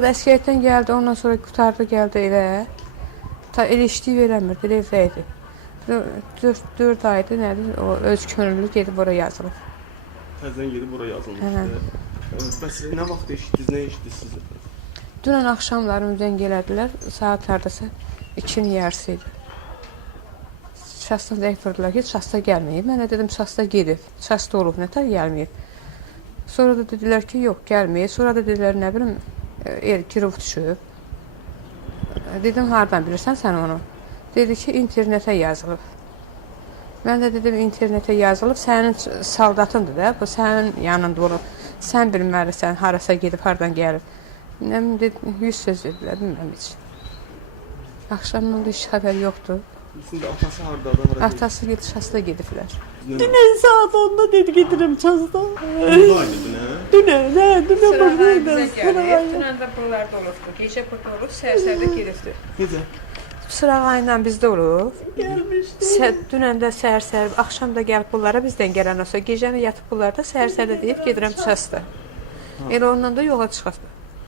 Axı əskəriyyətdən gəldi, ondan sonra qutardı, gəldi evə. Ta elə işləyib eləmirdi, elə evdə idi. 4 aydır, nədir, o öz könüllü gedib oraya yazılıb. Təzədən gedib oraya yazılmışdı. Bəs nə vaxt eşitdiniz, nə eşitdiniz? Dünən axşamları zəng elədilər, saat hardasa 2-nin yarısı idi. Şahsdan zəng vurdular ki, şahsda gəlməyib. Mən də dedim, şahsda gedib, şahsda olub, nətər gəlməyib. Sonra da dedilər ki, yox, gəlməyib. Sonra da dedilər, nə bilim, girov düşüb. Dedim, hardan bilirsən sən onu? Dedi ki, internetə yazılıb. Mən də dedim, internetə yazılıb, sənin saldatındır da, bu sənin yanında olub. Sən bilməlisən, harasa gedib, hardan gəlib. Nə dedim, 100 söz dedilər, bilməm heç. Axşamdan da heç xəbər yoxdur. Şimdi atası hardadır? Atası gedib, şahsda gediblər. Dünən saat 10'da dedi getirəm çazda. Buradaydı dünən. Dünən buradaydı. Dünən də buralarda olubdu. Gecə burada olub, səhər-səhərdə gedibdi. Necə? Sırağı ilə bizdə olub. Gelmişti. Dünən də səhər-səhər, axşam da gəlib bunlara bizdən gələn olsa, gecəni yatıb bunlarda səhər-səhərdə deyib gedirəm çasta. Elə ondan da yola çıxıb.